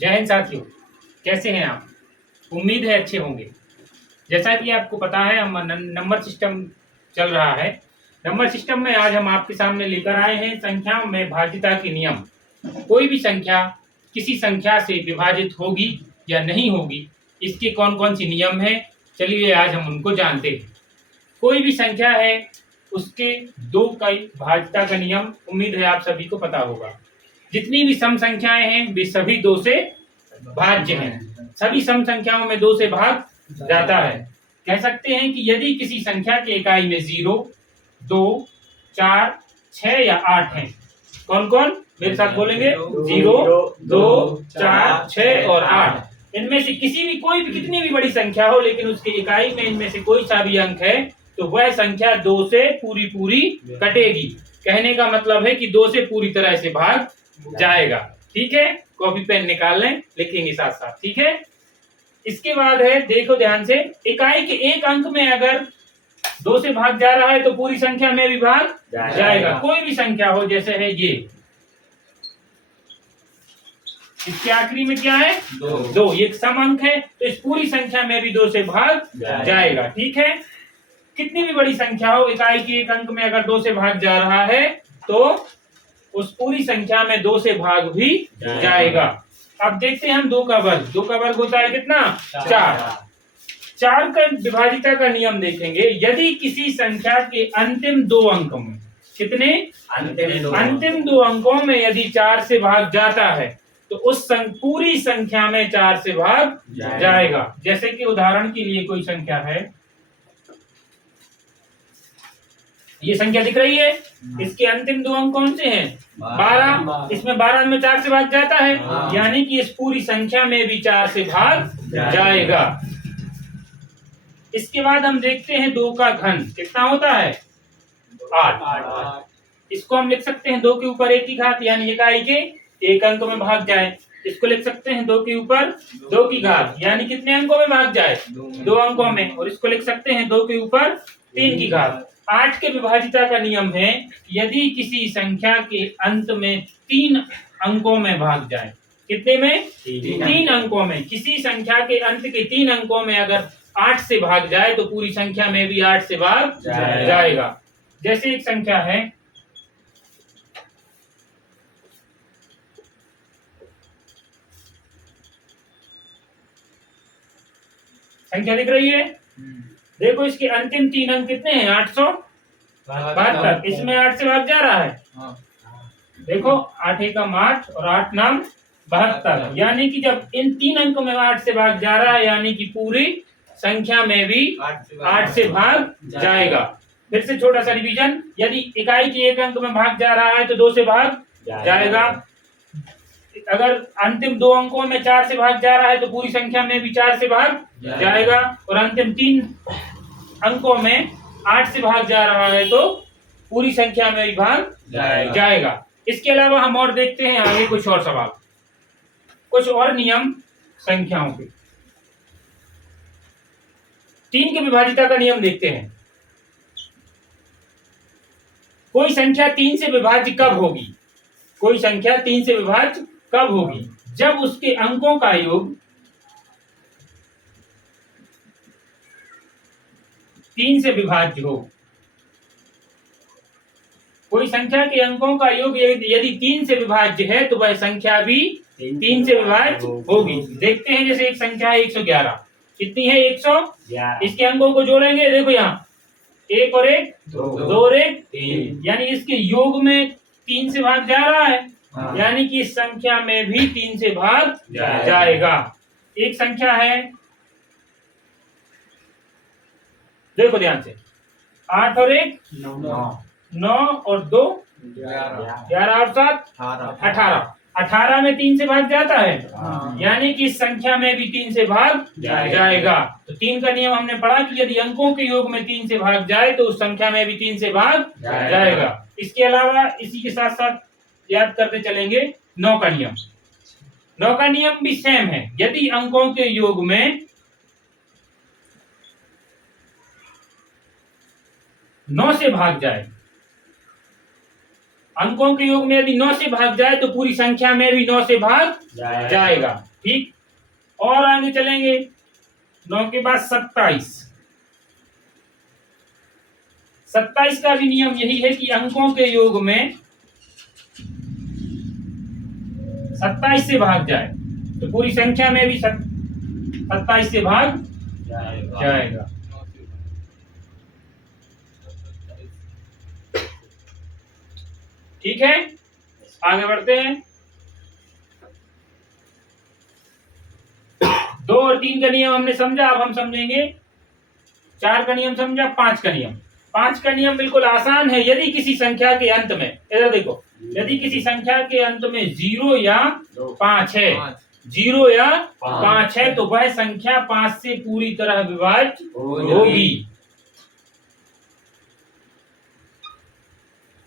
जय हिंद साथियों, कैसे हैं आप? उम्मीद है अच्छे होंगे। जैसा कि आपको पता है, हम नंबर सिस्टम चल रहा है। नंबर सिस्टम में आज हम आपके सामने लेकर आए हैं संख्याओं में भाज्यता के नियम। कोई भी संख्या किसी संख्या से विभाजित होगी या नहीं होगी, इसके कौन कौन सी नियम हैं, चलिए आज हम उनको जानते हैं। कोई भी संख्या है, उसके दो का भाज्यता का नियम उम्मीद है आप सभी को पता होगा। जितनी भी सम संख्याएं हैं वे सभी दो से भाज्य हैं। सभी सम संख्याओं में दो से भाग जाता है। कह सकते हैं कि यदि किसी संख्या की इकाई में 0, 2, 4, 6 या 8 हैं, कौन कौन मेरे साथ बोलेंगे? 0, 2, 4, 6 और 8। इनमें से किसी भी कोई भी कितनी भी बड़ी संख्या हो, लेकिन उसकी इकाई में इनमें से कोई सा भी अंक है तो वह संख्या 2 से पूरी कटेगी। कहने का मतलब है कि 2 से पूरी तरह से भाग जाएगा। ठीक है, कॉपी पेन निकाल लें, लिखेंगे साथ साथ। ठीक है, इसके बाद है, देखो ध्यान से, इकाई के एक अंक में अगर 2 से भाग जा रहा है तो पूरी संख्या में भी भाग जाएगा। कोई भी संख्या हो, जैसे है ये, इसके आखिरी में क्या है? 2। ये सम अंक है तो इस पूरी संख्या में भी 2 से भाग जाएगा। ठीक है, कितनी भी बड़ी संख्या हो, इकाई के एक अंक में अगर 2 से भाग जा रहा है तो उस पूरी संख्या में 2 से भाग भी जाएगा। अब देखते हैं हम 2 का वर्ग। 2 का वर्ग होता है कितना? 4। 4 का विभाजिता का नियम देखेंगे। यदि किसी संख्या के अंतिम 2 अंकों में, कितने? अंतिम 2 अंकों में यदि 4 से भाग जाता है तो उस पूरी संख्या में 4 से भाग जाएगा। जैसे कि उदाहरण के लिए कोई संख्या है, ये संख्या दिख रही है, इसके अंतिम 2 अंक कौन से हैं? 12। इसमें 12 में 4 से भाग जाता है, यानी कि इस पूरी संख्या में भी 4 से भाग जाएगा। इसके बाद हम देखते हैं 2 का घन कितना होता है? 8। इसको हम लिख सकते हैं 2 के ऊपर 1 की घात, यानी इकाई के एक अंक में भाग जाए। इसको लिख सकते हैं 2 के ऊपर 2 की घात, यानी कितने अंकों में भाग जाए? 2 अंकों में। और इसको लिख सकते हैं 2 के ऊपर 3 की घात। 8 के विभाजिता का नियम है, यदि किसी संख्या के अंत में 3 अंकों में भाग जाए। कितने में? 3 अंकों में। किसी संख्या के अंत के 3 अंकों में अगर 8 से भाग जाए तो पूरी संख्या में भी 8 से भाग जाएगा। जैसे एक संख्या है, संख्या दिख रही है, देखो इसके अंतिम 3 अंक कितने हैं? 872। इसमें 8 से भाग जा रहा है। देखो 8 एकम 8 और 8 नाम 72, यानी कि जब इन 3 अंकों में 8 से भाग जा रहा है, यानी कि पूरी संख्या में भी 8 से भाग जाएगा। फिर से छोटा सा रिवीजन, यदि इकाई के एक अंक में भाग जा रहा है तो 2 से भाग जाएगा। अगर अंतिम 2 अंकों में 4 से भाग जा रहा है तो पूरी संख्या में भी 4 से भाग जाएगा। और अंतिम 3 अंकों में 8 से भाग जा रहा है तो पूरी संख्या में भी भाग जाएगा। इसके अलावा हम और देखते हैं आगे कुछ और सवाल, कुछ और नियम संख्याओं के। 3 के विभाजिता का नियम देखते हैं। कोई संख्या 3 से विभाज्य कब होगी? कोई संख्या 3 से विभाज्य कब होगी? जब उसके अंकों का योग 3 से विभाज्य हो। कोई संख्या के अंकों का योग यदि 3 से विभाज्य है तो वह संख्या भी 3 से विभाज्य होगी। देखते हैं, जैसे एक संख्या है 111। कितनी है? 111। इसके अंकों को जोड़ेंगे, देखो यहाँ 1 और 1 2 और 1 3, यानी इसके योग में 3 से भाग जा रहा है, यानी कि इस संख्या में भी 3 से भाग जाएगा। एक संख्या है, देखो ध्यान से, 8 और 1 9 और 2 11 और 7 18। 18 में 3 से भाग जाता है, यानी कि इस संख्या में भी 3 से भाग जाएगा। तो 3 का नियम हमने पढ़ा कि यदि अंकों के योग में 3 से भाग जाए तो उस संख्या में भी 3 से भाग जाएगा। इसके अलावा इसी के साथ साथ याद करते चलेंगे 9 का नियम। 9 का नियम भी सेम है। यदि अंकों के योग में 9 से भाग जाए, अंकों के योग में यदि 9 से भाग जाए तो पूरी संख्या में भी 9 से भाग जाएगा। ठीक, और आगे चलेंगे। 9 के बाद 27। 27 का भी नियम यही है कि अंकों के योग में 27 से भाग जाए तो पूरी संख्या में भी 27 से भाग जाएगा। ठीक है, आगे बढ़ते हैं। 2 और 3 का नियम हमने समझा, अब हम समझेंगे 4 का नियम समझा, 5 का नियम। 5 का नियम बिल्कुल आसान है। यदि किसी संख्या के अंत में, इधर देखो, यदि किसी संख्या के अंत में 0 या 5 है, 0 या 5 है तो वह संख्या 5 से पूरी तरह विभाज्य होगी।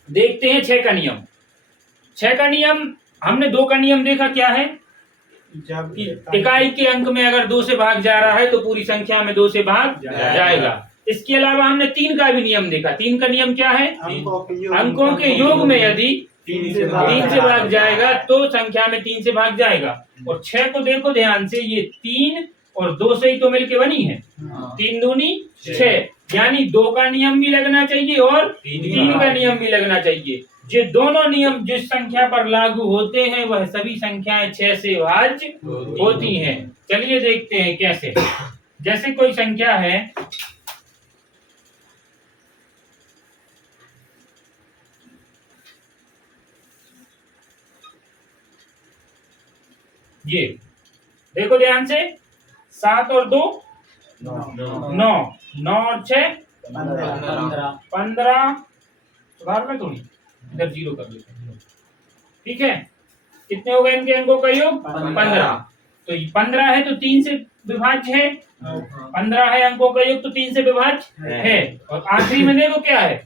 देखते हैं 6 का नियम। 6 का नियम, हमने 2 का नियम देखा क्या है, इकाई के अंक में अगर 2 से भाग जा रहा है तो पूरी संख्या में 2 से भाग जाएगा। इसके अलावा हमने 3 का भी नियम देखा। 3 का नियम क्या है, अंकों के योग में यदि 3 से भाग जाएगा तो संख्या में 3 से भाग जाएगा। और 6 को देखो ध्यान से, ये 3 और 2 से ही तो मिलके बनी है, 3 दूनी 6, यानी 2 का नियम भी लगना चाहिए और 3 का नियम भी लगना चाहिए। ये दोनों नियम जिस संख्या पर लागू होते हैं वह सभी संख्याएं 6 से भाज्य होती हैं। चलिए देखते हैं कैसे। जैसे कोई संख्या है, ये देखो ध्यान से, 7 और 2 9, 9 और 6 15, सुधार में थोड़ी इधर 0 कर लेते हैं। ठीक है, कितने हो गए इनके अंकों का योग, 15। तो 15 है तो 3 से विभाज्य है, 15 है अंकों का योग तो 3 से विभाज्य है। और आखिरी में देखो क्या है,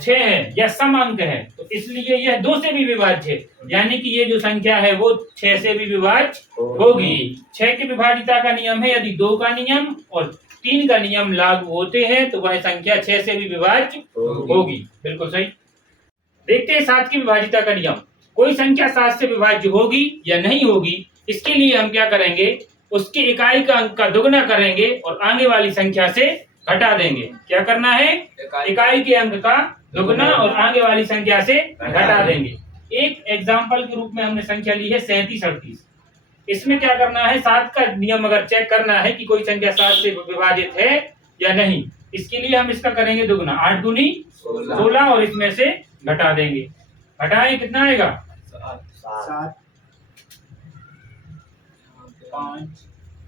6 है, यह सम अंक है तो इसलिए यह 2 से भी विभाज्य है, यानी कि ये जो संख्या है वो 6 से भी विभाज्य होगी। 6 की विभाज्यता का नियम है, यदि 2 का नियम और 3 का नियम लागू होते हैं तो वह संख्या 6 से भी विभाज्य होगी। बिल्कुल सही। देखते हैं 7 की विभाज्यता का नियम। कोई संख्या 7 से विभाज्य होगी या नहीं होगी, इसके लिए हम क्या करेंगे, उसके इकाई का अंक का दुगना करेंगे और आगे वाली संख्या से घटा देंगे। क्या करना है, इकाई के अंक का दुगना और आगे वाली संख्या से घटा देंगे। एक एग्जाम्पल के रूप में हमने संख्या ली है 37 38। इसमें क्या करना है, 7 का नियम अगर चेक करना है कि कोई संख्या 7 से विभाजित है या नहीं, इसके लिए हम इसका करेंगे दुगना, 8 दूनी 16 और इसमें से घटा देंगे। घटाएं, कितना आएगा, 7 5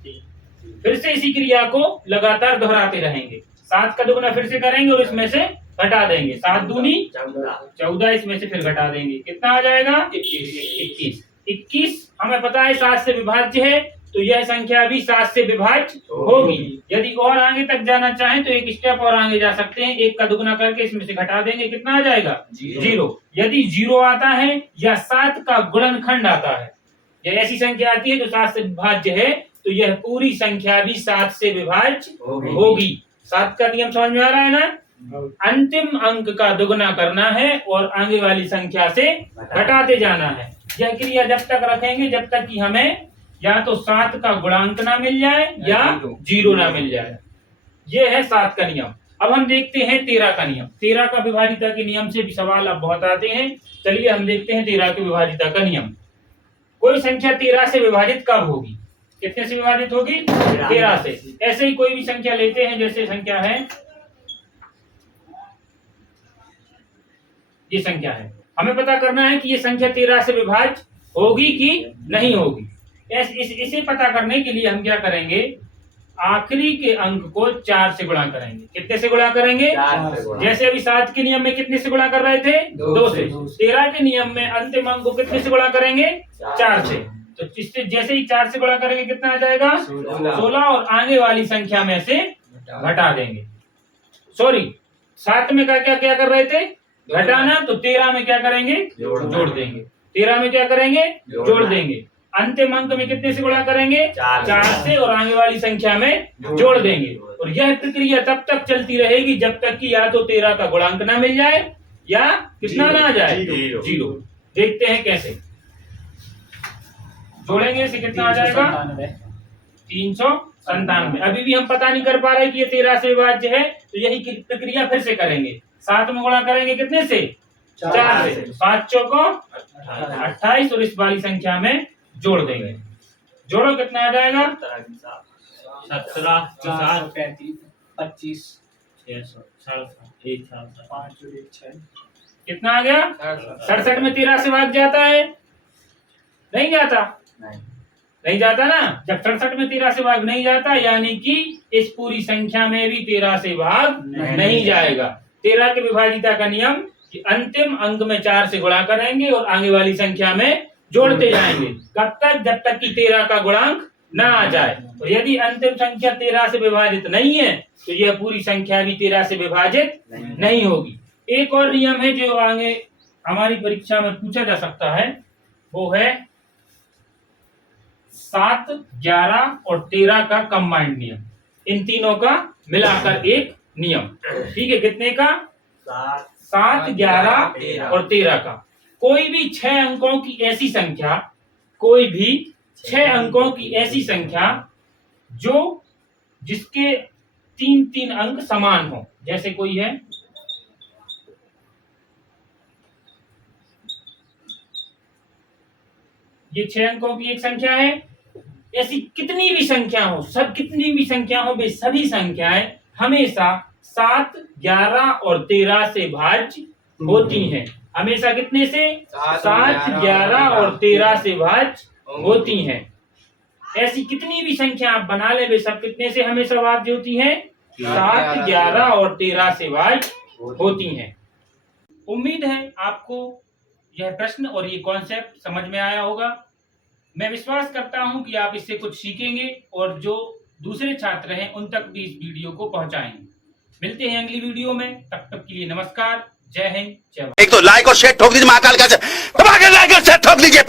3। फिर से इसी क्रिया को लगातार दोहराते रहेंगे। 7 का दुगना फिर से करेंगे और इसमें से घटा देंगे, 7 दूनी 14, इसमें से फिर घटा देंगे, कितना आ जाएगा, 21। 21 हमें पता है 7 से विभाज्य है तो यह संख्या भी 7 से विभाज्य होगी। यदि और आगे तक जाना चाहें तो एक स्टेप और आगे जा सकते हैं, 1 का दुगना करके इसमें से घटा देंगे, कितना आ जाएगा, 0। यदि 0 आता है या 7 का गुणनखंड आता है या ऐसी संख्या आती है जो 7 से विभाज्य है तो यह पूरी संख्या भी 7 से विभाज्य होगी। 7 का नियम समझ में आ रहा है ना, अंतिम अंक का दुगना करना है और आगे वाली संख्या से घटाते जाना है। यह क्रिया जब तक रखेंगे जब तक कि हमें या तो 7 का गुणांक ना मिल जाए या 0 ना मिल जाए। यह है 7 का नियम। अब हम देखते हैं 13 का नियम। 13 का विभाजिता के नियम से भी सवाल अब बहुत आते हैं। चलिए हम देखते हैं 13 की विभाजिता का नियम। कोई संख्या 13 से विभाजित कब होगी, कितने से विभाजित होगी, 13 से। ऐसे ही कोई भी संख्या लेते हैं, जैसे संख्या है, ये संख्या है, हमें पता करना है कि ये संख्या 13 से विभाज्य होगी कि नहीं होगी। इसे पता करने के लिए हम क्या करेंगे, आखिरी के अंक को 4 से गुणा करेंगे। कितने से गुणा करेंगे, 4 से। जैसे अभी 7 के नियम में कितने से गुणा कर रहे थे, 2 से। 13 के नियम में अंतिम अंक को कितने से गुणा करेंगे, 4 से। तो इससे जैसे ही 4 से गुणा करेंगे कितना आ जाएगा, 16 और आगे वाली संख्या में से घटा देंगे। सॉरी, 7 में क्या क्या कर रहे थे, घटाना, तो 13 में क्या करेंगे, जोड़ देंगे। 13 में क्या करेंगे, जोड़ देंगे। अंतिम अंक में कितने से गुणा करेंगे, 4 से, और आगे वाली संख्या में जोड़ देंगे। और यह प्रक्रिया तब तक चलती रहेगी जब तक कि या तो 13 का गुणांक ना मिल जाए या कितना ना आ जाए, जीरो। 0। देखते हैं कैसे जोड़ेंगे, इसे कितना आ जाएगा 397। अभी भी हम पता नहीं कर पा रहे कि ये 13 से विभाज्य है, तो यही प्रक्रिया फिर से करेंगे। 7 में गुणा करेंगे कितने से, 4 से, 5 चौको 28 और इस वाली संख्या में जोड़ देंगे। जोड़ो कितना आ जाएगा 17 25 कितना आ गया 67 में 13 से भाग जाता है, नहीं जाता, नहीं जाता ना। जब 67 में 13 से भाग नहीं जाता, यानी कि इस पूरी संख्या में भी 13 से भाग नहीं जाएगा। 13 के विभाजिता का नियम कि अंतिम अंक में 4 से गुणा करेंगे और आगे वाली संख्या में जोड़ते जाएंगे। कब तक, जब तक कि 13 का गुणांक ना आ जाए। और यदि अंतिम संख्या 13 से विभाजित नहीं है, तो यह पूरी संख्या भी 13 से विभाजित नहीं होगी। एक और नियम है जो आगे हमारी परीक्षा में पूछा जा सकता है, वो है 7, 11 और 13 का कंबाइंड नियम। इन तीनों का मिलाकर एक नियम, ठीक है। कितने का 7, 11 और 13 का। कोई भी 6 अंकों की ऐसी संख्या, कोई भी 6 अंकों की ऐसी संख्या जो जिसके 3 अंक समान हो, जैसे कोई है ये 6 अंकों की एक संख्या है, ऐसी कितनी भी संख्या हो, सब कितनी भी संख्या हो, वे सभी संख्याएं हमेशा 7, 11 और 13 से भाज्य होती हैं। हमेशा कितने से 7, 11 और 13 से भाज्य होती हैं। ऐसी कितनी भी संख्या आप बना ले, वे सब कितने से हमेशा भाज्य होती हैं, 7, 11 और 13 से भाज्य होती हैं। उम्मीद है आपको यह प्रश्न और ये कॉन्सेप्ट समझ में आया होगा। मैं विश्वास करता हूं कि आप इससे कुछ सीखेंगे और जो दूसरे छात्र हैं उन तक भी इस वीडियो को पहुंचाएंगे। मिलते हैं अगली वीडियो में, तब तक के लिए नमस्कार, जय हिंद, जय भारत। एक तो लाइक और शेयर ठोक दीजिए, महाकाल का दबा के लाइक और शेयर ठोक दीजिए।